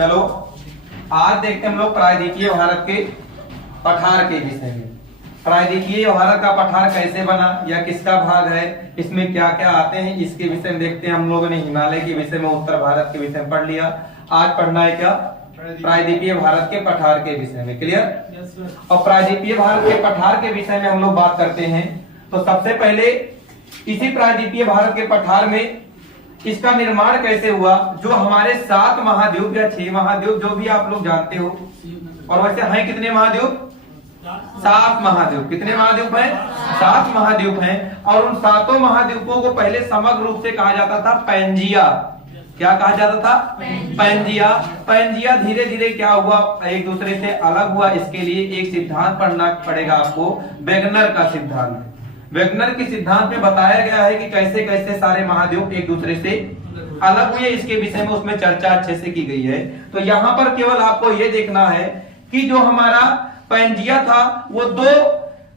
चलो आज देखते हैं हम लोग प्रायद्वीपीय भारत के पठार के विषय में। प्रायद्वीपीय भारत का पठार कैसे बना या किसका भाग है, इसमें क्या क्या आते हैं, इसके विषय में देखते हैं। हम लोगों ने हिमालय के विषय में, उत्तर भारत के विषय में पढ़ लिया। आज पढ़ना है क्या, प्रायद्वीपीय भारत के पठार के विषय में। क्लियर। और प्रायद्वीपीय भारत के पठार के विषय में हम लोग बात करते हैं तो सबसे पहले इसी प्रायद्वीपीय भारत के पठार में इसका निर्माण कैसे हुआ। जो हमारे 7 महाद्वीप या 6 महाद्वीप जो भी आप लोग जानते हो, और वैसे हैं कितने महाद्वीप, 7 महाद्वीप। कितने महाद्वीप हैं, 7 महाद्वीप हैं। और उन 7 महाद्वीपों को पहले समग्र रूप से कहा जाता था पैंजिया। क्या कहा जाता था, पैंजिया। पैंजिया धीरे धीरे क्या हुआ, एक दूसरे से अलग हुआ। इसके लिए एक सिद्धांत पढ़ना पड़ेगा आपको, वेगनर का सिद्धांत। वेगनर के सिद्धांत में बताया गया है कि कैसे कैसे सारे महाद्वीप एक दूसरे से अलग हुए। इसके विषय में उसमें चर्चा अच्छे से की गई है। तो यहाँ पर केवल आपको ये देखना है कि जो हमारा पैंजिया था वो 2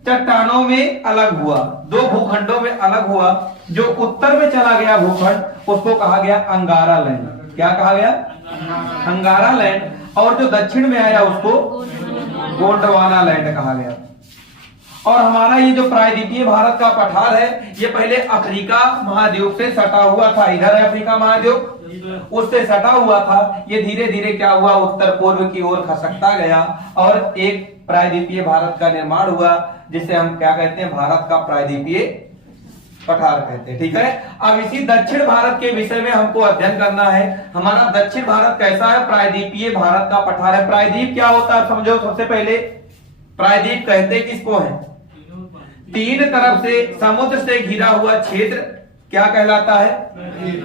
चट्टानों में अलग हुआ, 2 भूखंडों में अलग हुआ। जो उत्तर में चला गया भूखंड उसको कहा गया अंगारा लैंड। क्या कहा गया, अंगारा लैंड। और जो दक्षिण में आया उसको गोंडवाना लैंड कहा गया। और हमारा ये जो प्रायद्वीपीय भारत का पठार है ये पहले अफ्रीका महाद्वीप से सटा हुआ था। इधर है अफ्रीका महाद्वीप, उससे सटा हुआ था। ये धीरे धीरे क्या हुआ, उत्तर पूर्व की ओर खसकता गया और एक प्रायद्वीपीय भारत का निर्माण हुआ, जिसे हम क्या कहते हैं, भारत का प्रायद्वीपीय पठार कहते हैं। ठीक है। अब इसी दक्षिण भारत के विषय में हमको अध्ययन करना है। हमारा दक्षिण भारत कैसा है, प्रायद्वीपीय भारत का पठार है। प्रायद्वीप क्या होता है समझो। सबसे पहले प्रायद्वीप कहते किसको है, 3 तरफ से समुद्र से घिरा हुआ क्षेत्र क्या कहलाता है,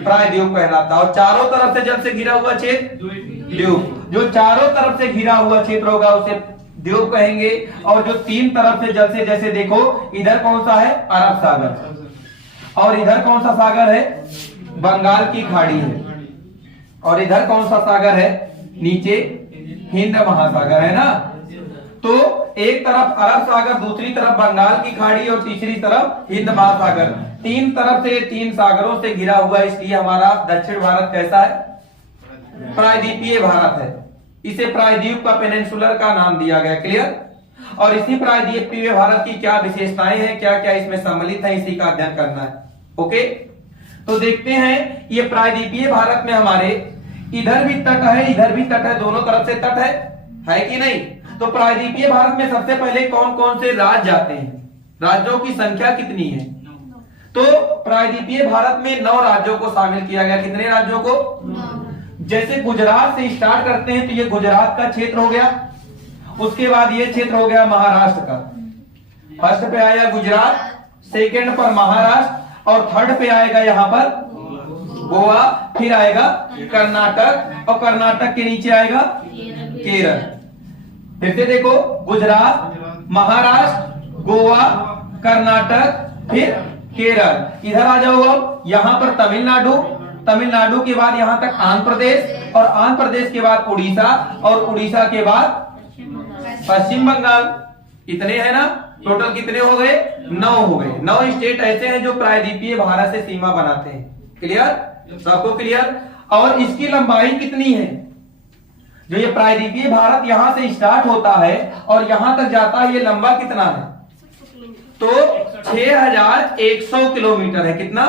प्रायद्वीप कहलाता है। और चारों तरफ से जल से घिरा हुआ क्षेत्र द्वीप। जो चारों तरफ से घिरा हुआ क्षेत्र होगा उसे द्वीप कहेंगे। और जो 3 तरफ से जल से, जैसे देखो इधर कौन सा है, अरब सागर, और इधर कौन सा सागर है, बंगाल की खाड़ी है, और इधर कौन सा सागर है, नीचे हिंद महासागर है ना। तो एक तरफ अरब सागर, दूसरी तरफ बंगाल की खाड़ी और तीसरी तरफ हिंद महासागर। 3 तरफ से 3 सागरों से घिरा हुआ, इसलिए हमारा दक्षिण भारत कैसा है, प्रायद्वीपीय भारत है। इसे प्रायद्वीप का पेनिनसुलर का नाम दिया गया। क्लियर। और इसी प्रायद्वीपीय भारत की क्या विशेषताएं हैं, क्या क्या इसमें सम्मिलित है, इसी का अध्ययन करना है। ओके। तो देखते हैं ये प्रायद्वीपीय भारत में हमारे इधर भी तट है, इधर भी तट है, दोनों तरफ से तट है कि नहीं। तो प्रायद्वीपीय भारत में सबसे पहले कौन कौन से राज्य आते हैं, राज्यों की संख्या कितनी है। तो प्रायद्वीपीय भारत में 9 राज्यों को शामिल किया गया। कितने राज्यों को, जैसे गुजरात से स्टार्ट करते हैं तो ये गुजरात का क्षेत्र हो गया। उसके बाद ये क्षेत्र हो गया महाराष्ट्र का। फर्स्ट पे आया गुजरात, सेकंड पर महाराष्ट्र, और थर्ड पे आएगा यहाँ पर गोवा, फिर आएगा कर्नाटक, और कर्नाटक के नीचे आएगा केरल। फिर से देखो, गुजरात, महाराष्ट्र, गोवा, कर्नाटक, फिर केरल। इधर आ जाओ। अब यहाँ पर तमिलनाडु, तमिलनाडु के बाद यहाँ तक आंध्र प्रदेश, और आंध्र प्रदेश के बाद उड़ीसा, और उड़ीसा के बाद पश्चिम बंगाल। इतने हैं ना, टोटल कितने हो गए, 9 हो गए। 9 स्टेट ऐसे हैं जो प्रायद्वीपीय भारत से सीमा बनाते हैं। क्लियर, सबको क्लियर। और इसकी लंबाई कितनी है, जो ये प्रायद्वीपीय भारत यहां से स्टार्ट होता है और यहां तक जाता है, ये लंबा कितना है, तो 6100 किलोमीटर है। कितना,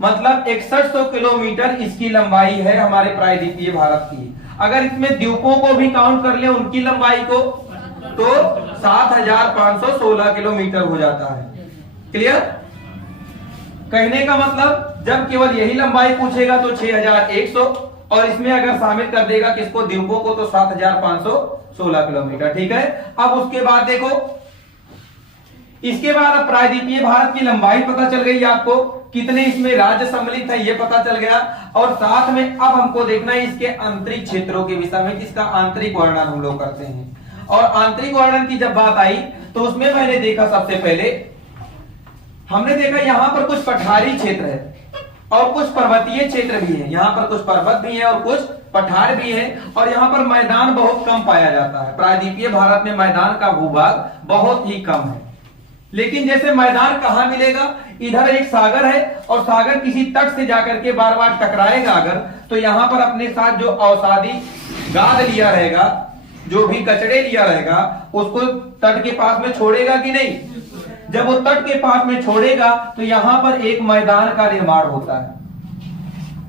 मतलब 6100 किलोमीटर इसकी लंबाई है हमारे प्रायद्वीपीय भारत की। अगर इसमें द्वीपों को भी काउंट कर ले उनकी लंबाई को, तो 7516 किलोमीटर हो जाता है। क्लियर। कहने का मतलब जब केवल यही लंबाई पूछेगा तो 6100, और इसमें अगर शामिल कर देगा किसको, द्वीपों को, तो 7516 किलोमीटर। ठीक है। अब उसके बाद देखो, इसके बाद अब प्रायद्वीपीय भारत की लंबाई पता चल गई आपको, कितने इसमें राज्य सम्मिलित है ये पता चल गया। और साथ में अब हमको देखना है इसके आंतरिक क्षेत्रों के विषय में, जिसका आंतरिक वर्णन हम लोग करते हैं। और आंतरिक वर्णन की जब बात आई तो उसमें मैंने देखा, सबसे पहले हमने देखा यहाँ पर कुछ पठारी क्षेत्र है और कुछ पर्वतीय क्षेत्र भी है। यहाँ पर कुछ पर्वत भी है और कुछ पठार भी है, और यहाँ पर मैदान बहुत कम पाया जाता है। प्रायद्वीपीय भारत में मैदान का भूभाग बहुत ही कम है। लेकिन जैसे मैदान कहाँ मिलेगा, इधर एक सागर है और सागर किसी तट से जाकर के बार बार टकराएगा अगर, तो यहाँ पर अपने साथ जो औषधि गाद लिया रहेगा, जो भी कचड़े लिया रहेगा, उसको तट के पास में छोड़ेगा कि नहीं? जब वो तट के पास में छोड़ेगा तो यहाँ पर एक मैदान का निर्माण होता है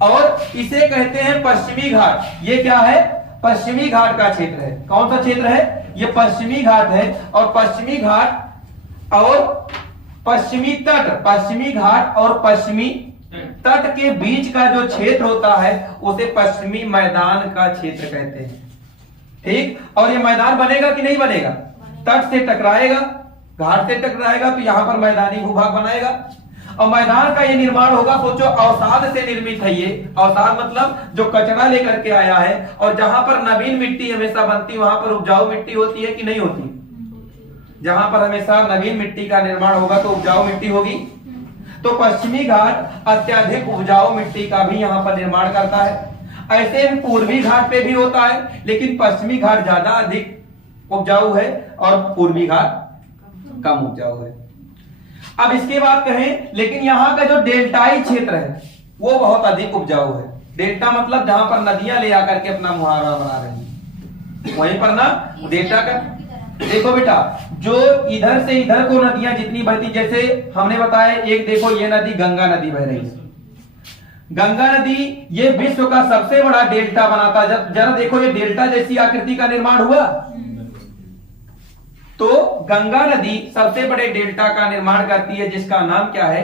और इसे कहते हैं पश्चिमी घाट। ये क्या है? पश्चिमी घाट का क्षेत्र है। कौन सा क्षेत्र है? ये पश्चिमी घाट है। और पश्चिमी घाट और पश्चिमी तट, पश्चिमी घाट और पश्चिमी तट के बीच का जो क्षेत्र होता है उसे पश्चिमी मैदान का क्षेत्र कहते हैं। ठीक, और ये मैदान बनेगा कि नहीं बनेगा? तट से टकराएगा, घाट से टकराएगा तो यहां पर मैदानी भूभाग बनाएगा और मैदान का ये निर्माण होगा। सोचो, अवसाद से निर्मित है ये। अवसाद मतलब जो कचरा लेकर के आया है, और जहां पर नवीन मिट्टी हमेशा बनती, वहां पर उपजाऊ मिट्टी होती है कि नहीं होती? जहां पर हमेशा नवीन मिट्टी का निर्माण होगा तो उपजाऊ मिट्टी होगी। तो पश्चिमी घाट अत्यधिक उपजाऊ मिट्टी का भी यहाँ पर निर्माण करता है। ऐसे पूर्वी घाट पे भी होता है, लेकिन पश्चिमी घाट ज्यादा अधिक उपजाऊ है और पूर्वी घाट कम उपजाऊ है। अब इसके बाद कहें, लेकिन यहाँ का जो डेल्टाई क्षेत्र है वो बहुत अधिक उपजाऊ है। डेल्टा मतलब जहां पर नदियां ले आकर के अपना मुहावरा बना रही है, वहीं पर ना डेल्टा का। देखो बेटा, जो इधर से इधर को नदियां जितनी बहती, जैसे हमने बताया, एक देखो ये नदी गंगा नदी बह रही है। गंगा नदी ये विश्व का सबसे बड़ा डेल्टा बनाता। जरा देखो, ये डेल्टा जैसी आकृति का निर्माण हुआ। तो गंगा नदी सबसे बड़े डेल्टा का निर्माण करती है, जिसका नाम क्या है?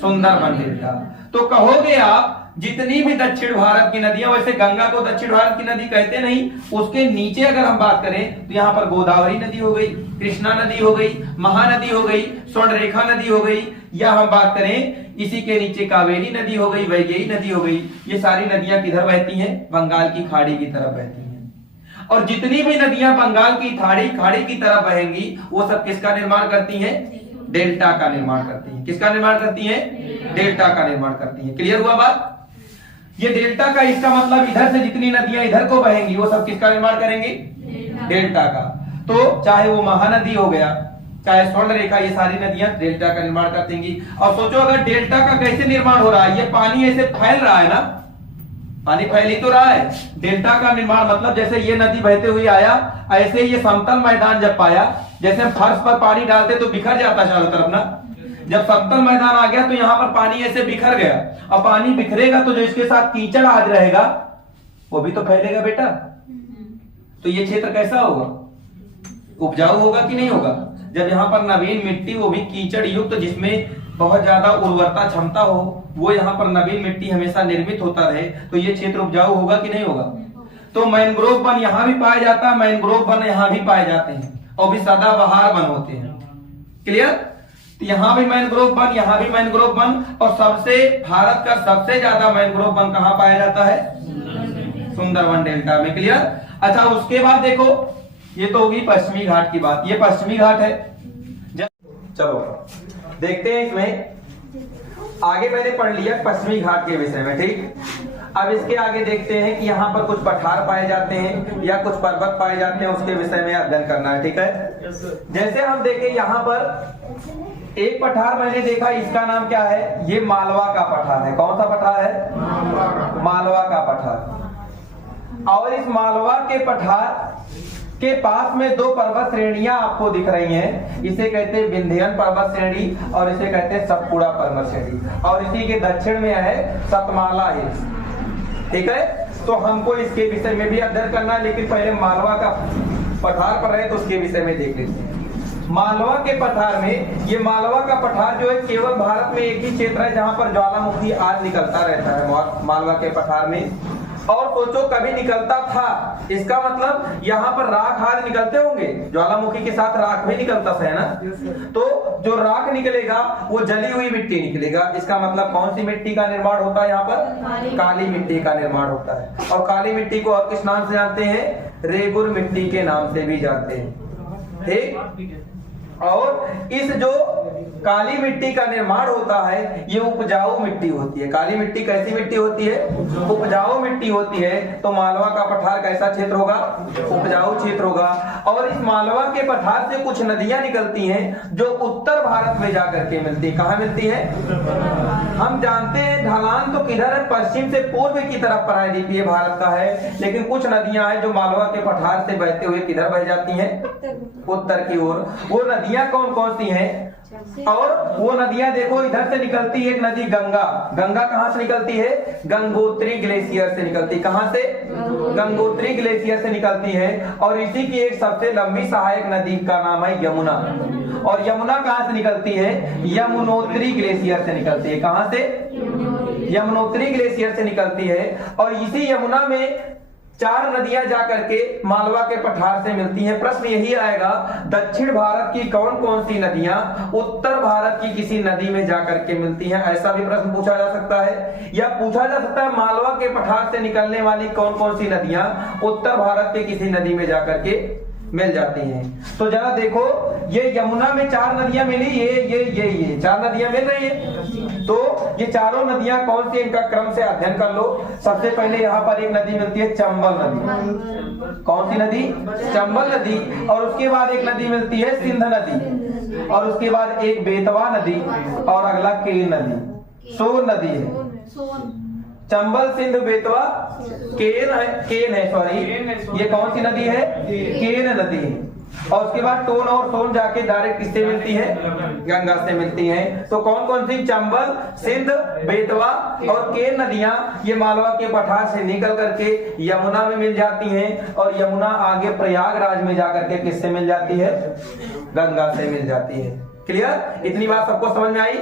सुंदरबन डेल्टा। तो कहोगे आप, जितनी भी दक्षिण भारत की नदियां, वैसे गंगा को दक्षिण भारत की नदी कहते नहीं, उसके नीचे अगर हम बात करें तो यहाँ पर गोदावरी नदी हो गई, कृष्णा नदी हो गई, महानदी हो गई, स्वर्णरेखा नदी हो गई, या हम बात करें इसी के नीचे कावेरी नदी हो गई, वैगई नदी हो गई। ये सारी नदियां किधर बहती हैं? बंगाल की खाड़ी की तरफ बहती हैं। और जितनी भी नदियां बंगाल की खाड़ी की तरफ बहेंगी, वो सब किसका निर्माण करती हैं? डेल्टा का निर्माण करती हैं। किसका निर्माण करती हैं? डेल्टा का निर्माण करती हैं। क्लियर हुआ बात? ये डेल्टा का, इसका मतलब इधर से जितनी नदियां इधर को बहेंगी वो सब किसका निर्माण करेंगी? डेल्टा का। तो चाहे वो महानदी हो गया, चाहे स्वर्ण रेखा, ये सारी नदियां डेल्टा का निर्माण करती। और सोचो, अगर डेल्टा का कैसे निर्माण हो रहा है? ये पानी ऐसे फैल रहा है ना, पानी फैल ही तो रहा है। डेल्टा का निर्माण मतलब जैसे ये नदी बहते हुए आया, ऐसे ये समतल मैदान जब पाया, जैसे हम फर्श पर पानी डालते तो बिखर जाता चारों तरफ ना, जब समतल मैदान आ गया तो यहाँ पर पानी ऐसे बिखर गया। अब पानी बिखरेगा तो जो इसके साथ कीचड़ आज रहेगा वो भी तो फैलेगा बेटा। तो ये क्षेत्र कैसा होगा? उपजाऊ होगा कि नहीं होगा? जब यहाँ पर नवीन मिट्टी, वो भी कीचड़ युक्त, जिसमें बहुत ज्यादा उर्वरता क्षमता हो, वो यहाँ पर नवीन मिट्टी हमेशा निर्मित होता रहे, तो ये क्षेत्र उपजाऊ होगा कि नहीं होगा? तो मैंग्रोव वन यहाँ भी पाया जाता है, मैंग्रोव वन यहाँ भी पाए जाते हैं, और भी सदाबहार वन होते हैं। क्लियर? यहाँ भी मैंग्रोव वन, यहाँ भी मैंग्रोव वन, और सबसे भारत का सबसे ज्यादा मैंग्रोव वन कहाँ पाया जाता है? सुंदरबन डेल्टा में। क्लियर? अच्छा, उसके बाद देखो, ये तो होगी पश्चिमी घाट की बात। ये पश्चिमी घाट है। चलो देखते हैं, इसमें आगे मैंने पढ़ लिया पश्चिमी घाट के विषय में। ठीक, अब इसके आगे देखते हैं कि यहाँ पर कुछ पठार पाए जाते हैं या कुछ पर्वत पाए जाते हैं, उसके विषय में अध्ययन करना है। ठीक है, जैसे हम देखें, यहाँ पर एक पठार मैंने देखा, इसका नाम क्या है? ये मालवा का पठार है। कौन सा पठार है? मालवा का पठार। और इस मालवा के पठार के पास में दो पर्वत श्रेणियां आपको दिख रही हैं। इसे कहते हैं विंध्यन पर्वत श्रेणी और इसे कहते हैं सतपुड़ा पर्वत श्रेणी, और इसी के दक्षिण में है सतमाला हिल्स। ठीक है, तो हमको इसके विषय में भी अध्ययन करना है, लेकिन पहले मालवा का पठार पर रहे तो उसके विषय में देख लेते हैं। मालवा के पठार में, ये मालवा का पठार जो है केवल भारत में एक ही क्षेत्र है जहां पर ज्वालामुखी आज निकलता रहता है, मालवा के पठार में। और सोचो, कभी निकलता था, इसका मतलब यहाँ पर राख आज निकलते होंगे, ज्वालामुखी के साथ राख भी निकलता है ना। तो जो राख निकलेगा वो जली हुई मिट्टी निकलेगा। इसका मतलब कौन सी मिट्टी का निर्माण होता है? यहाँ पर काली मिट्टी का निर्माण होता है। और काली मिट्टी को और किस नाम से जानते हैं? रेगुर मिट्टी के नाम से भी जानते हैं। ठीक, और इस जो काली मिट्टी का निर्माण होता है ये उपजाऊ मिट्टी होती है। काली मिट्टी कैसी मिट्टी होती है? उपजाऊ मिट्टी होती है। तो मालवा का पठार कैसा क्षेत्र होगा? उपजाऊ क्षेत्र होगा। और इस मालवा के पठार से कुछ नदियां निकलती हैं जो उत्तर भारत में जाकर के मिलती है। कहाँ मिलती है? हम जानते हैं ढलान तो किधर है? पश्चिम से पूर्व की तरफ प्रायद्वीपीय भारत का है, लेकिन कुछ नदियां हैं जो मालवा के पठार से बहते हुए किधर बह जाती हैं? उत्तर की ओर। वो नदियां कौन कौन सी हैं? और वो नदियां देखो, इधर से निकलती है एक नदी गंगा। गंगा कहां से निकलती है? गंगोत्री ग्लेशियर से निकलती है। कहां से? गंगोत्री ग्लेशियर से निकलती है। और इसी की एक सबसे लंबी सहायक नदी का नाम है यमुना। और यमुना कहां से निकलती है? यमुनोत्री ग्लेशियर से निकलती है। कहां से? यमुनोत्री ग्लेशियर से निकलती है। और इसी यमुना में 4 नदियां जाकर के मालवा के पठार से मिलती हैं। प्रश्न यही आएगा, दक्षिण भारत की कौन कौन सी नदियां उत्तर भारत की किसी नदी में जाकर के मिलती हैं? ऐसा भी प्रश्न पूछा जा सकता है। या पूछा जा सकता है मालवा के पठार से निकलने वाली कौन कौन सी नदियां उत्तर भारत के किसी नदी में जाकर के मिल जाती हैं। तो जरा देखो, ये यमुना में 4 नदियां मिली, ये 4 नदियां मिल रही है। तो ये चारों नदियां कौन सी, इनका क्रम से अध्ययन कर लो। सबसे पहले यहाँ पर एक नदी मिलती है चंबल नदी। कौन सी नदी? चंबल नदी। और उसके बाद एक नदी मिलती है सिंध नदी। और उसके बाद एक बेतवा नदी। और अगला केन नदी, सोन नदी है। चंबल, सिंध, बेतवा, केन है सॉरी, ये कौन सी नदी है? केन नदी है। और उसके बाद टोन और सोन जाके डायरेक्ट किससे मिलती है? गंगा से मिलती है। तो कौन कौन सी? चंबल, सिंध, बेतवा और केन नदियां ये मालवा के पठार से निकल करके यमुना में मिल जाती हैं। और यमुना आगे प्रयागराज में जाकर के किससे मिल जाती है? गंगा से मिल जाती है। क्लियर? इतनी बात सबको समझ में आई?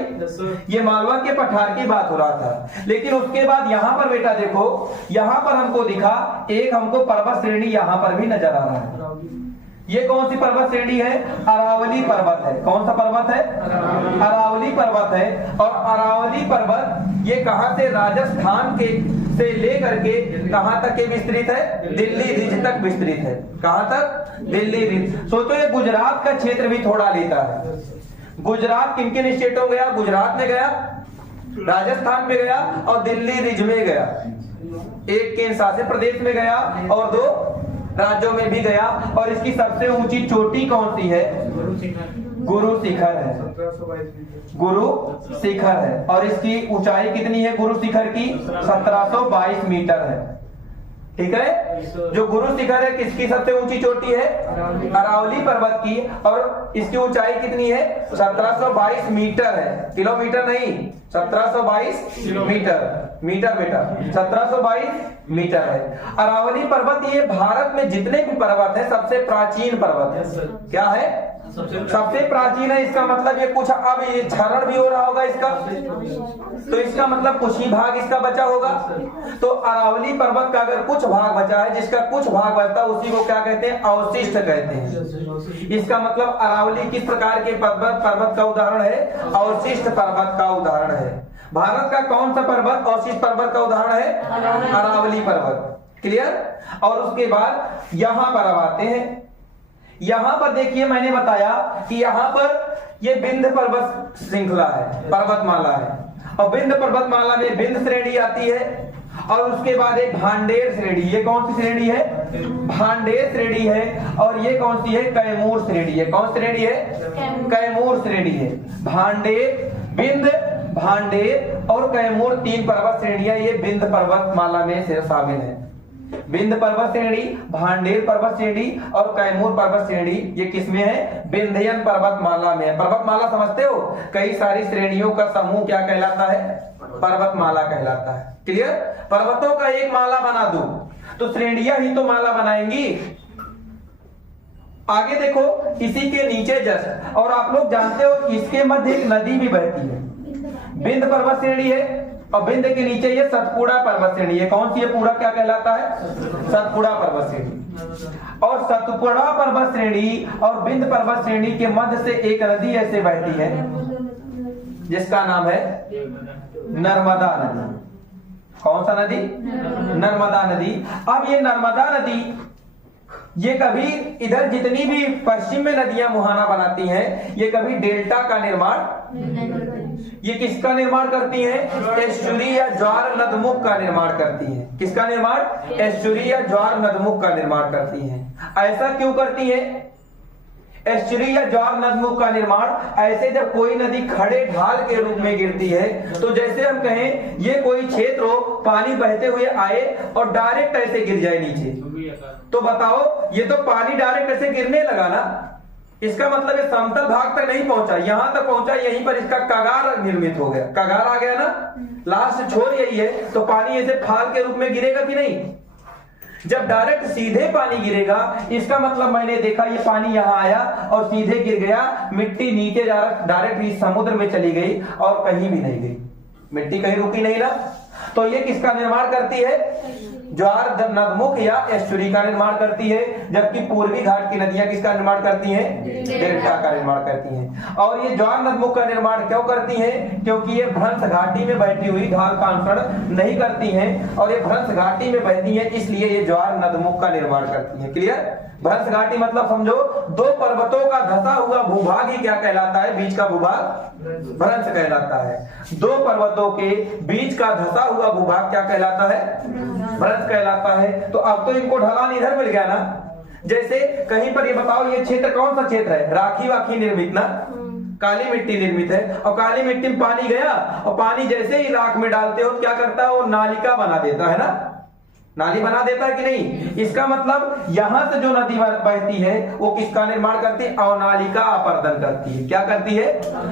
ये मालवा के पठार की बात हो रहा था। लेकिन उसके बाद यहाँ पर बेटा देखो, यहाँ पर हमको दिखा एक हमको पर्वत श्रेणी यहाँ पर भी नजर आ रहा है। ये कौन सी पर्वत श्रेणी है? अरावली पर्वत है। कौन सा पर्वत है? अरावली पर्वत है। और अरावली पर्वत ये कहां से? राजस्थान के से लेकर के कहां तक के विस्तृत है? दिल्ली रिज तक विस्तृत है। कहां तक? दिल्ली रिज। सोचो ये गुजरात का क्षेत्र भी थोड़ा लेता है। गुजरात किन किन स्टेटों में गया? गुजरात में गया, राजस्थान में गया और दिल्ली रिज में गया। एक केंद्र शासित प्रदेश में गया और 2 राज्यों में भी गया। और इसकी सबसे ऊंची चोटी कौन सी है? गुरु शिखर है। गुरु शिखर है। और इसकी ऊंचाई कितनी है गुरु शिखर की? 1722 मीटर है। ठीक है। जो गुरु शिखर है किसकी सबसे ऊंची चोटी है? अरावली पर्वत की। और इसकी ऊंचाई कितनी है? 1722 मीटर है। किलोमीटर नहीं, 1722 मीटर। मीटर बेटा, 1722 मीटर है। अरावली पर्वत ये भारत में जितने भी पर्वत है सबसे प्राचीन पर्वत है। क्या है? सबसे प्राचीन है। इसका मतलब ये कुछ अब ये क्षरण भी हो रहा होगा इसका, तो इसका मतलब कुछ ही भाग इसका बचा होगा। तो अरावली पर्वत का अगर कुछ भाग बचा है, जिसका कुछ भाग बचा उसी को क्या कहते हैं? अवशिष्ट कहते हैं। इसका मतलब अरावली किस प्रकार के पर्वत का उदाहरण है? अवशिष्ट पर्वत का उदाहरण है। भारत का कौन सा पर्वत अवशिष्ट पर्वत का उदाहरण है? अरावली पर्वत। क्लियर? और उसके बाद यहां पर अब आते हैं। यहां पर देखिए, मैंने बताया कि यहां पर ये विंध्य पर्वत श्रृंखला है, पर्वतमाला है। और विंध्य पर्वतमाला में विंध्य श्रेणी आती है। और उसके बाद एक भांडेर श्रेणी। ये कौन सी श्रेणी है? भांडेर श्रेणी है। और ये कौन सी है? कैमूर श्रेणी है। कौन श्रेणी है? कैमूर श्रेणी है। भांडेर, विंध्य, भांडेर और कैमूर 3 पर्वत श्रेणियां ये विंध्य पर्वतमाला में से शामिल है। विंध्य पर्वत श्रेणी, भांडेर पर्वत श्रेणी और कैमूर पर्वत श्रेणी ये किसमें है? विंध्ययन पर्वतमाला में है। पर्वतमाला समझते हो? कई सारी श्रेणियों का समूह क्या कहलाता है? पर्वतमाला कहलाता है। क्लियर? पर्वतों का एक माला बना दो तो श्रेणियां ही तो माला बनाएंगी। आगे देखो, इसी के नीचे जस्ट, और आप लोग जानते हो इसके मध्य एक नदी भी बहती है। विंध्य पर्वत श्रेणी है और विंध्य के नीचे ये सतपुड़ा पर्वत श्रेणी है। कौन सी है? पूरा क्या कहलाता है? सतपुड़ा पर्वत श्रेणी। और सतपुड़ा पर्वत श्रेणी और विंध्य पर्वत श्रेणी के मध्य से एक नदी ऐसे बहती है जिसका नाम है नर्मदा नदी। कौन सा नदी? नर्मदा नदी। अब ये नर्मदा नदी ये कभी इधर जितनी भी पश्चिम में नदियां मुहाना बनाती हैं ये कभी डेल्टा का निर्माण ये किसका निर्माण करती हैं? एस्चुरी या ज्वार नदमुख का निर्माण करती हैं। किसका निर्माण? एस्चुरी या ज्वार नदमुख का निर्माण करती हैं। ऐसा क्यों करती हैं? एस्चुरी या ज्वार नदमुख का निर्माण ऐसे जब कोई नदी खड़े ढाल के रूप में गिरती है, तो जैसे हम कहें ये कोई क्षेत्र हो, पानी बहते हुए आए और डायरेक्ट ऐसे गिर जाए नीचे, तो बताओ ये तो पानी डायरेक्ट ऐसे गिरने लगा ना, इसका मतलब ये समतल भाग तक नहीं पहुंचा, यहां तक पहुंचा, यहीं पर इसका कगार निर्मित हो गया, कगार आ गया ना, लास्ट छोर यही है, तो पानी ऐसे फाल के रूप में गिरेगा कि नहीं? जब डायरेक्ट सीधे पानी गिरेगा, इसका मतलब मैंने देखा ये पानी यहां आया और सीधे गिर गया, मिट्टी नीचे डायरेक्ट इस समुद्र में चली गई और कहीं भी नहीं गई, मिट्टी कहीं रुकी नहीं ना। तो ये किसका निर्माण करती है? ज्वार नदमुख या एस्चुरी का निर्माण करती है, जबकि पूर्वी घाट की नदियां किसका निर्माण करती हैं? डेल्टा का निर्माण करती हैं। और ये ज्वार नदमुख का निर्माण क्यों करती हैं? क्योंकि ये भ्रंश घाटी में बहती हुई ढाल का अनुसरण नहीं करती हैं, और ये भ्रंश घाटी में बहती हैं, इसलिए ये ज्वार नदमुख का निर्माण करती हैं। क्लियर? भ्रंश घाटी मतलब समझो दो पर्वतों का धंसा हुआ भूभाग ही क्या कहलाता है? बीच का भूभाग भ्रंश कहलाता है। दो पर्वतों के बीच का धंसा हुआ भूभाग क्या कहलाता है? भ्रंश कहलाता है। तो अब तो इनको ढलान इधर मिल गया ना, जैसे कहीं पर ये बताओ ये क्षेत्र कौन सा क्षेत्र है? राखी वाखी निर्मित ना, काली मिट्टी निर्मित है, और काली मिट्टी में पानी गया और पानी जैसे ही राख में डालते हो क्या करता है? वो नालिका बना देता है ना, नाली बना देता है कि नहीं? इसका मतलब यहां से जो नदी बहती है वो किसका निर्माण करती है? अवनालिका अपर्दन करती है। क्या करती है?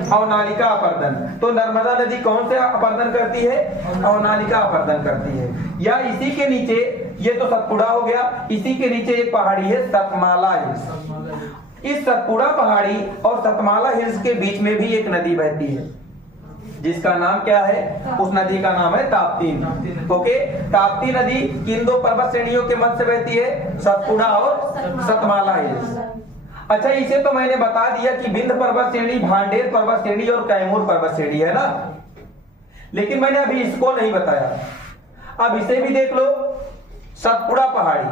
अवनालिका अपर्दन। तो नर्मदा नदी कौन से अपर्दन करती है? अवनालिका अपर्दन करती है। या इसी के नीचे, ये तो सतपुड़ा हो गया, इसी के नीचे एक पहाड़ी है सतमाला हिल्स। इस सतपुड़ा पहाड़ी और सतमाला हिल्स के बीच में भी एक नदी बहती है, जिसका नाम क्या है? उस नदी का नाम है ताप्ती। ओके, ताप्ती नदी किन दो पर्वत श्रेणियों के मध्य से बहती है? सतपुड़ा और सतमाला हिल्स। अच्छा, इसे तो मैंने बता दिया कि विंध्य पर्वत श्रेणी, भांडेर पर्वत श्रेणी और कैमूर पर्वत श्रेणी है ना, लेकिन मैंने अभी इसको नहीं बताया। अब इसे भी देख लो, सतपुड़ा पहाड़ी।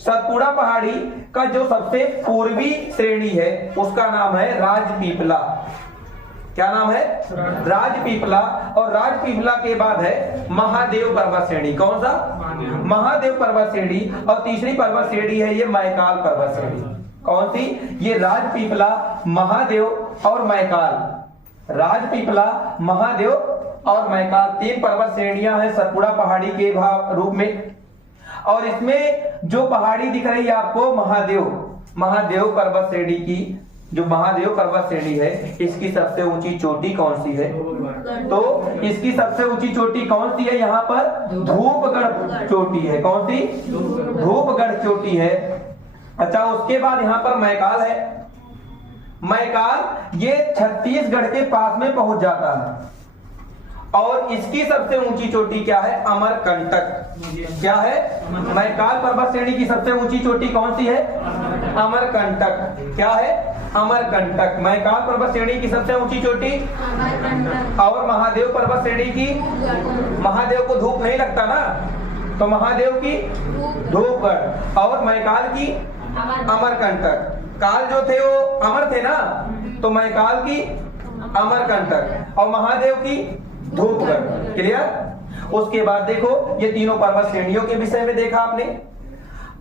सतपुड़ा पहाड़ी का जो सबसे पूर्वी श्रेणी है उसका नाम है राजपीपला। क्या नाम है? राजपीपला। और राजपीपला के बाद है महादेव पर्वत श्रेणी। कौन सा? महादेव पर्वत श्रेणी। और तीसरी पर्वत श्रेणी है ये मैकाल पर्वत श्रेणी। कौन सी? ये राजपीपला, महादेव और मैकाल। राजपीपला, महादेव और मैकाल तीन पर्वत श्रेणियां हैं सतपुड़ा पहाड़ी के रूप में। और इसमें जो पहाड़ी दिख रही है आपको, महादेव पर्वत श्रेणी की, जो महादेव पर्वत श्रेणी है, इसकी सबसे ऊंची चोटी कौन सी है? तो इसकी सबसे ऊंची चोटी कौन सी है? यहाँ पर धूपगढ़ चोटी है। कौन सी? धूपगढ़ चोटी है। अच्छा, उसके बाद यहाँ पर मैकाल है। मैकाल ये छत्तीसगढ़ के पास में पहुंच जाता है। और इसकी सबसे ऊंची चोटी क्या है? अमरकंटक। क्या है? मैकाल पर्वत श्रेणी की सबसे ऊंची चोटी कौन सी है? अमरकंटक। क्या है? अमरकंटक। मैकाल पर्वत श्रेणी की सबसे ऊंची चोटी और महादेव पर्वत श्रेणी की, महादेव को धूप नहीं लगता ना, तो महादेव की धूपगढ़, और मैकाल की अमरकंटक। काल जो थे वो अमर थे ना, तो मैकाल की अमरकंटक और महादेव की धूपगढ़। क्लियर? उसके बाद देखो, ये तीनों पर्वत श्रेणियों के विषय में देखा आपने।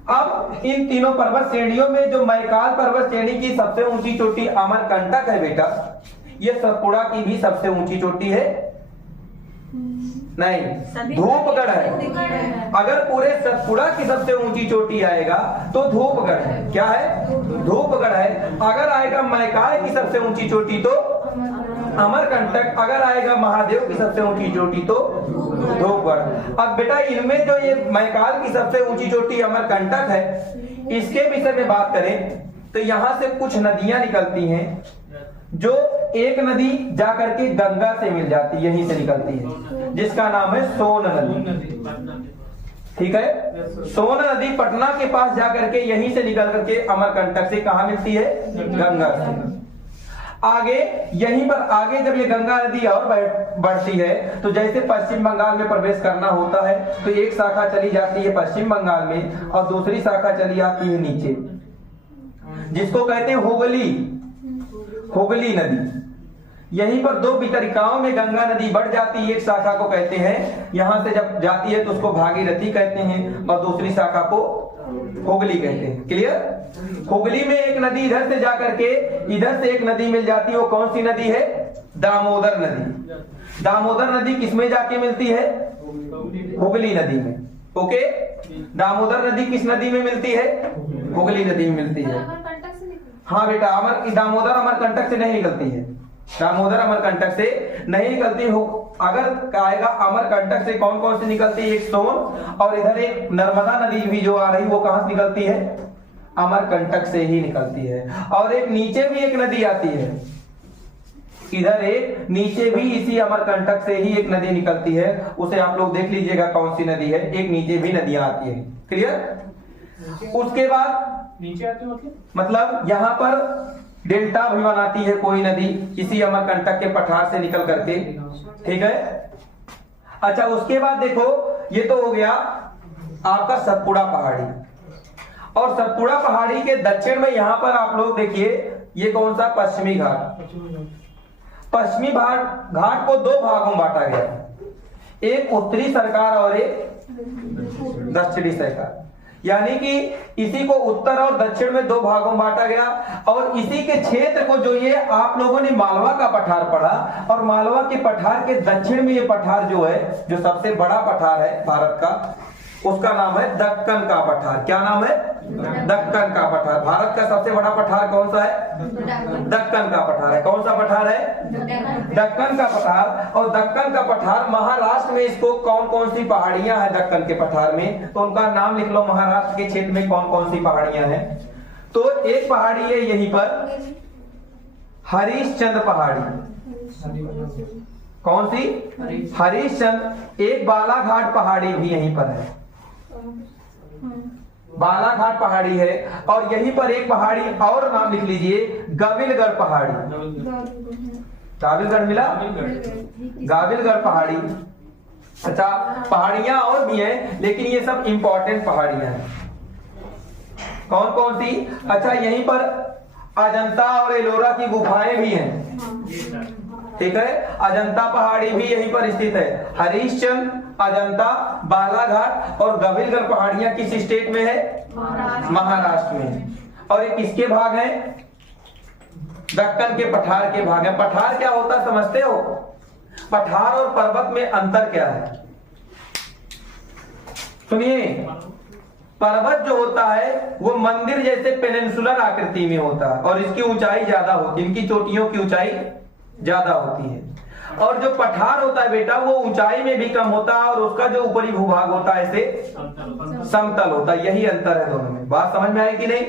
अब इन तीनों पर्वत श्रेणियों में जो मैकाल पर्वत श्रेणी की सबसे ऊंची चोटी अमरकंटक है बेटा, ये सतपुड़ा की भी सबसे ऊंची चोटी है? नहीं, धूपगढ़ है। अगर पूरे सतपुड़ा की सबसे ऊंची चोटी आएगा तो धूपगढ़ है। क्या है? धूपगढ़ है। अगर आएगा मैकाल की सबसे ऊंची चोटी तो अमरकंटक। अगर आएगा महादेव की सबसे ऊंची चोटी तो धूपगढ़। अब बेटा इनमें जो ये मैकाल की सबसे ऊंची चोटी अमरकंटक है, इसके विषय में बात करें तो यहां से कुछ नदियां निकलती हैं, जो एक नदी जाकर के गंगा से मिल जाती है, यहीं से निकलती है, जिसका नाम है सोन नदी। ठीक है? सोन नदी पटना के पास जाकर के यहीं से निकल करके अमरकंटक से कहा मिलती है? गंगा से। आगे यहीं पर आगे जब ये गंगा नदी और बढ़ती है तो जैसे पश्चिम बंगाल में प्रवेश करना होता है तो एक शाखा चली जाती है पश्चिम बंगाल में और दूसरी शाखा चली आती है नीचे, जिसको कहते हैं हुगली नदी। यहीं पर दो वितरिकाओं में गंगा नदी बढ़ जाती है, एक शाखा को कहते हैं, यहां से जब जाती है तो उसको भागीरथी कहते हैं और दूसरी शाखा को हुगली कहते हैं। क्लियर? हुगली में एक नदी इधर से जाकर के इधर से एक नदी मिल जाती है, वो कौन सी नदी है? दामोदर नदी। दामोदर नदी किसमें जाके मिलती है? हुगली नदी में। ओके, दामोदर नदी किस नदी में मिलती है? हुगली नदी में मिलती है। हाँ बेटा, दामोदर अमरकंटक से नहीं निकलती है, दामोदर अमरकंटक से नहीं निकलती। अगर कहेगा अमरकंटक से कौन कौन सी निकलती है? एक सोन, और इधर एक नर्मदा नदी भी जो आ रही वो कहां से निकलती है? अमरकंटक से ही निकलती है। और एक नीचे भी एक नदी आती है, इधर एक नीचे भी इसी अमरकंटक से ही एक नदी निकलती है, उसे आप लोग देख लीजिएगा कौन सी नदी है। एक नीचे भी नदियां आती है। क्लियर? उसके बाद नीचे आती है मतलब यहाँ पर डेल्टा भी बनाती है कोई नदी इसी अमरकंटक के पठार से निकल करके। ठीक है, अच्छा उसके बाद देखो, ये तो हो गया आपका सतपुड़ा पहाड़ी, और सतपुड़ा पहाड़ी के दक्षिण में यहां पर आप लोग देखिए, ये कौन सा? पश्चिमी घाट। पश्चिमी घाट को दो भागों में बांटा गया, एक उत्तरी सरकार और एक दक्षिणी सरकार, यानी कि इसी को उत्तर और दक्षिण में दो भागों में बांटा गया। और इसी के क्षेत्र को, जो ये आप लोगों ने मालवा का पठार पढ़ा, और मालवा के पठार के दक्षिण में ये पठार जो है, जो सबसे बड़ा पठार है भारत का, उसका नाम है दक्कन का पठार। क्या नाम है? दक्कन का पठार। भारत का सबसे बड़ा पठार कौन सा है? दक्कन का पठार है। कौन सा पठार है? दक्कन का पठार। और दक्कन का पठार महाराष्ट्र में, इसको कौन कौन सी पहाड़ियां हैं दक्कन के पठार में, तो उनका नाम लिख लो। महाराष्ट्र के क्षेत्र में कौन कौन सी पहाड़ियां हैं? तो एक पहाड़ी है यहीं पर हरिश्चंद्र पहाड़ी। कौन सी? हरिश्चंद्र। एक बालाघाट पहाड़ी भी यहीं पर है, बालाघाट पहाड़ी है। और यहीं पर एक पहाड़ी और नाम लिख लीजिए, गाविलगढ़ पहाड़ी। गाविलगढ़ मिला? गाविलगढ़ पहाड़ी। अच्छा, पहाड़ियां और भी हैं, लेकिन ये सब इंपॉर्टेंट पहाड़ियां हैं। कौन कौन सी? अच्छा, यहीं पर अजंता और एलोरा की गुफाएं भी हैं। ठीक है, अजंता पहाड़ी भी यहीं पर स्थित है। हरिश्चंद्र, अजंता, बालाघाट और गाविलगढ़ पहाड़ियां किस स्टेट में है? महाराष्ट्र में। और ये किसके भाग हैं? दक्कन के पठार के भाग है। पठार क्या होता है समझते हो? पठार और पर्वत में अंतर क्या है? सुनिए, पर्वत जो होता है वो मंदिर जैसे पेनिनसुलर आकृति में होता है, और इसकी ऊंचाई ज्यादा होती है, इनकी चोटियों की ऊंचाई ज्यादा होती है। और जो पठार होता है बेटा, वो ऊंचाई में भी कम होता है, और उसका जो ऊपरी भूभाग होता है ऐसे समतल होता है। यही अंतर है दोनों में। बात समझ में आई कि नहीं?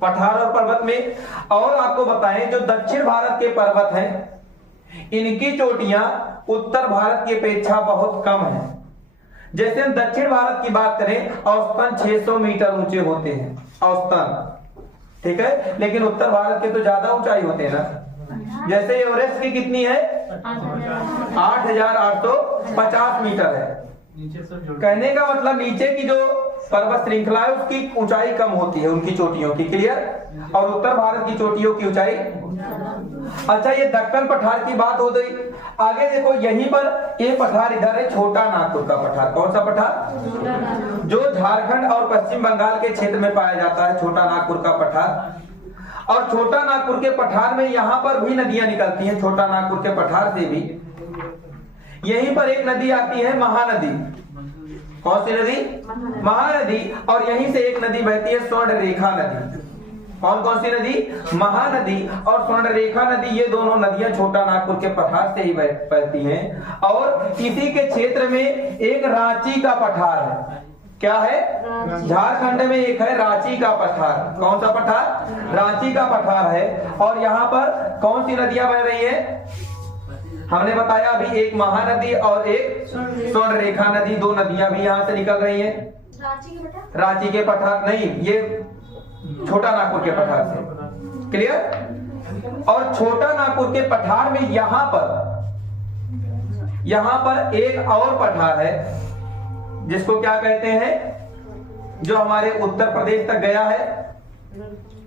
पठार और पर्वत में। और आपको बताएं, जो दक्षिण भारत के पर्वत हैं, इनकी चोटियां उत्तर भारत की अपेक्षा बहुत कम है। जैसे हम दक्षिण भारत की बात करें, औसतन 600 मीटर ऊंचे होते हैं, औसतन। ठीक है, लेकिन उत्तर भारत के तो ज्यादा ऊंचाई होते हैं ना। जैसे एवरेस्ट की कितनी है? 8,850 मीटर है। कहने का मतलब नीचे की जो पर्वत श्रृंखला है उसकी ऊंचाई कम होती है, उनकी चोटियों की। क्लियर? और उत्तर भारत की चोटियों की ऊंचाई। अच्छा, ये दक्कन पठार की बात हो गई। आगे देखो, यहीं पर एक पठार इधर है, छोटा नागपुर का पठार। कौन सा पठार? जो झारखंड और पश्चिम बंगाल के क्षेत्र में पाया जाता है, छोटा नागपुर का पठार। और छोटा नागपुर के पठार में यहां पर भी नदियां निकलती हैं, छोटा नागपुर के पठार से भी। यहीं पर एक नदी आती है, महानदी। कौन सी नदी? महानदी। और यहीं से एक नदी बहती है, स्वर्णरेखा नदी। कौन कौन सी नदी? महानदी और स्वर्णरेखा नदी। ये दोनों नदियां छोटा नागपुर के पठार से ही बहती हैं। और इसी के क्षेत्र में एक रांची का पठार है। क्या है? झारखंड में एक है रांची का पठार। कौन सा पठार? रांची का पठार है। और यहाँ पर कौन सी नदियां बह रही है? हमने बताया अभी, एक महानदी और एक स्वर्णरेखा नदी। दो नदियां भी यहाँ से निकल रही हैं। रांची के पठार नहीं, ये छोटा नागपुर के पठार से। क्लियर? और छोटा नागपुर के पठार में यहां पर एक और पठार है, जिसको क्या कहते हैं, जो हमारे उत्तर प्रदेश तक गया है,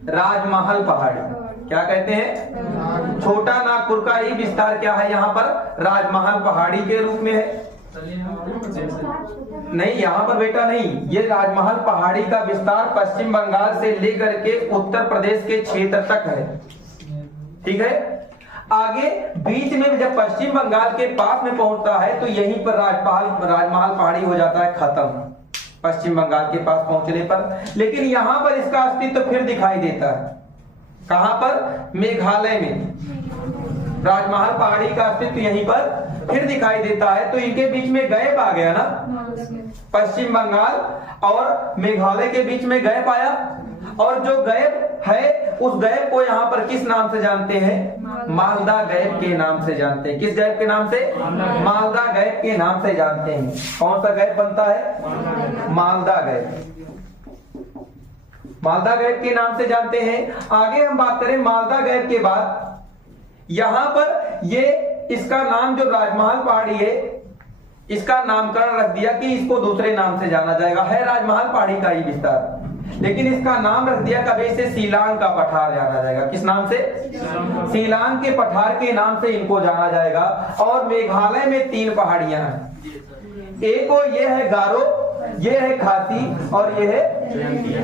राजमहल पहाड़ी। क्या कहते हैं? छोटा नागपुर का ही विस्तार क्या है यहाँ पर? राजमहल पहाड़ी के रूप में है। नहीं, यहाँ पर बेटा नहीं, ये राजमहल पहाड़ी का विस्तार पश्चिम बंगाल से लेकर के उत्तर प्रदेश के क्षेत्र तक है। ठीक है, आगे बीच में जब पश्चिम बंगाल के पास में पहुंचता है तो यहीं पर राजमहल पहाड़ी हो जाता है खत्म, पश्चिम बंगाल के पास पहुंचने पर। लेकिन यहां पर इसका अस्तित्व फिर दिखाई देता है। कहां पर? मेघालय में राजमहल पहाड़ी का अस्तित्व यहीं पर फिर दिखाई देता है। तो इनके बीच में गैप आ गया ना, पश्चिम बंगाल और मेघालय के बीच में गैप आया। और जो गैप है उस गैप को यहाँ पर किस नाम से जानते हैं? मालदा गैप के नाम से जानते हैं। किस गैप के नाम से? मालदा गैप के नाम से जानते हैं। कौन सा गैप बनता है? मालदा गैप। मालदा गैप के नाम से जानते हैं। आगे हम बात करें मालदा गैप के बाद, यहां पर ये इसका नाम जो राजमहल पहाड़ी है, इसका नामकरण रख दिया कि इसको दूसरे नाम से जाना जाएगा। है राजमहल पहाड़ी का ही विस्तार, लेकिन इसका नाम रख दिया कभी से शिलांग का पठार जाना जाएगा। किस नाम से? शिलांग के पठार के नाम से इनको जाना जाएगा। और मेघालय में 3 पहाड़ियां हैं। एक को ये है गारो, ये है खासी और ये है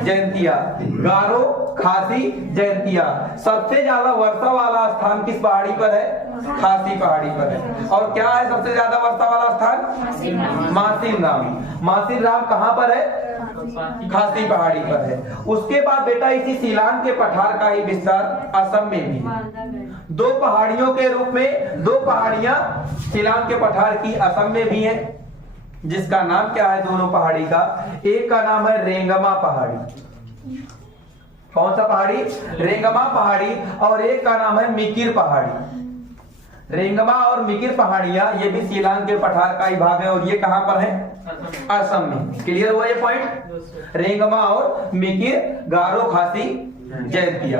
जयंतिया। गारो, खासी, जयंतिया। सबसे ज्यादा वर्षा वाला स्थान किस पहाड़ी पर है? खासी पहाड़ी पर है। और क्या है सबसे ज्यादा वर्षा वाला स्थान? मासिन राम। मासिन राम कहां पर है? खासी पहाड़ी पर है। उसके बाद बेटा इसी शिलांग के पठार का ही विस्तार असम में भी 2 पहाड़ियों के रूप में 2 पहाड़ियां शिलांग के पठार की असम में भी है, जिसका नाम क्या है? दोनों पहाड़ी का, एक का नाम है रेंगमा पहाड़ी। कौन सा पहाड़ी? रेंगमा पहाड़ी। और एक का नाम है मिकिर पहाड़ी। रेंगमा और मिकिर पहाड़ियां ये भी शिलांग के पठार का ही भाग है। और ये कहां पर है? असम में। क्लियर हुआ ये पॉइंट? रेंगमा और मिकिर, गारो, खासी, जयंतिया।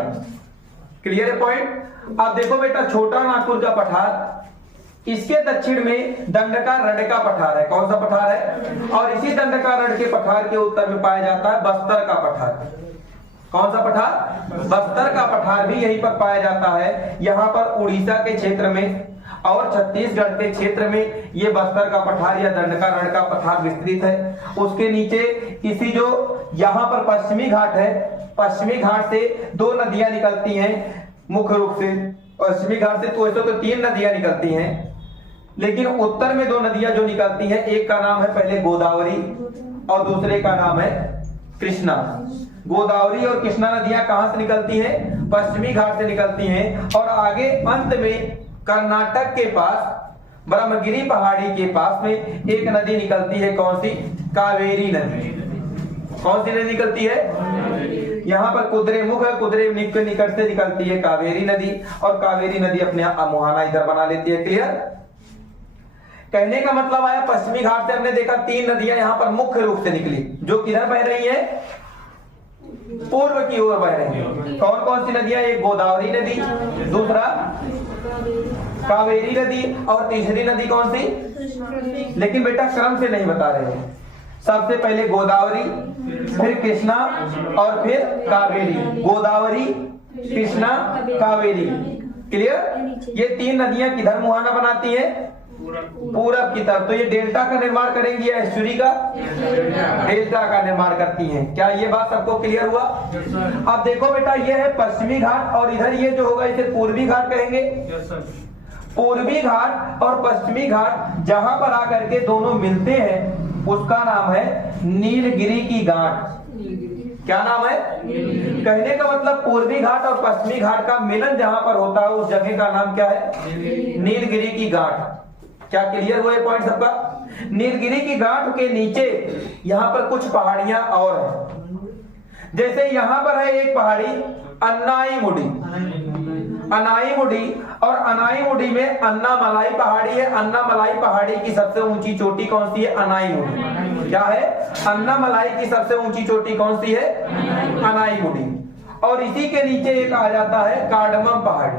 क्लियर है पॉइंट? अब देखो बेटा, छोटा नागपुर का पठार, इसके दक्षिण में दंडका रड का पठार है। कौन सा पठार है? और इसी दंडका रड के पठार के उत्तर में पाया जाता है बस्तर का पठार। कौन सा पठार? बस्तर का पठार भी यहीं पर पाया जाता है। यहाँ पर उड़ीसा के क्षेत्र में और छत्तीसगढ़ के क्षेत्र में ये बस्तर का पठार या दंडका रड का पठार विस्तृत है। उसके नीचे इसी जो यहाँ पर पश्चिमी घाट है, पश्चिमी घाट से 2 नदियां निकलती हैं मुख्य रूप से। पश्चिमी घाट से तो 3 नदियां निकलती हैं, लेकिन उत्तर में 2 नदियां जो निकलती हैं, एक का नाम है पहले गोदावरी और दूसरे का नाम है कृष्णा। गोदावरी और कृष्णा नदियां कहां से निकलती हैं? पश्चिमी घाट से निकलती हैं। और आगे अंत में कर्नाटक के पास ब्रह्मगिरी पहाड़ी के पास में एक नदी निकलती है। कौन सी? कावेरी नदी। कौन सी नदी निकलती है? यहाँ पर कुद्रेमुख है, कुद्रेमुख के निकट से निकलती है कावेरी नदी। और कावेरी नदी अपने मुहाना इधर बना लेती है। क्लियर? कहने का मतलब आया, पश्चिमी घाट से हमने देखा 3 नदियां यहाँ पर मुख्य रूप से निकली, जो किधर बह रही है? पूर्व की ओर बह रही है। कौन कौन सी नदियां? एक गोदावरी नदी, दूसरा कावेरी नदी और तीसरी नदी कौन सी? लेकिन बेटा क्रम से नहीं बता रहे हैं। सबसे पहले गोदावरी, फिर कृष्णा और फिर कावेरी। गोदावरी, कृष्णा, कावेरी। क्लियर? ये 3 नदियां किधर मुहाना बनाती हैं? पूरब की तरफ। तो ये डेल्टा का निर्माण करेंगी या एस्चुरी का? डेल्टा का निर्माण करती हैं। क्या ये बात सबको क्लियर हुआ? अब देखो बेटा, ये है पश्चिमी घाट और इधर ये जो होगा इसे पूर्वी घाट कहेंगे। पूर्वी घाट और पश्चिमी घाट जहां पर आकर के दोनों मिलते हैं उसका नाम है नीलगिरी की गांठ। क्या नाम है? कहने का मतलब पूर्वी घाट और पश्चिमी घाट का मिलन जहां पर होता है उस जगह का नाम क्या है? नीलगिरी की गांठ। क्या क्लियर हुआ ये पॉइंट सबका? नीलगिरी की गांठ के नीचे यहाँ पर कुछ पहाड़ियां और हैं। जैसे यहाँ पर है एक पहाड़ी अन्नाईमुडी। अनाईमुडी और अनाईमुडी में अन्नामलाई पहाड़ी है। अन्नामलाई पहाड़ी की सबसे ऊंची चोटी कौन सी है? अनाईमुडी। क्या है? अन्नामलाई की सबसे ऊंची चोटी कौन सी है? अनाईमुडी। और इसी के नीचे एक आ जाता है कार्डमम पहाड़ी।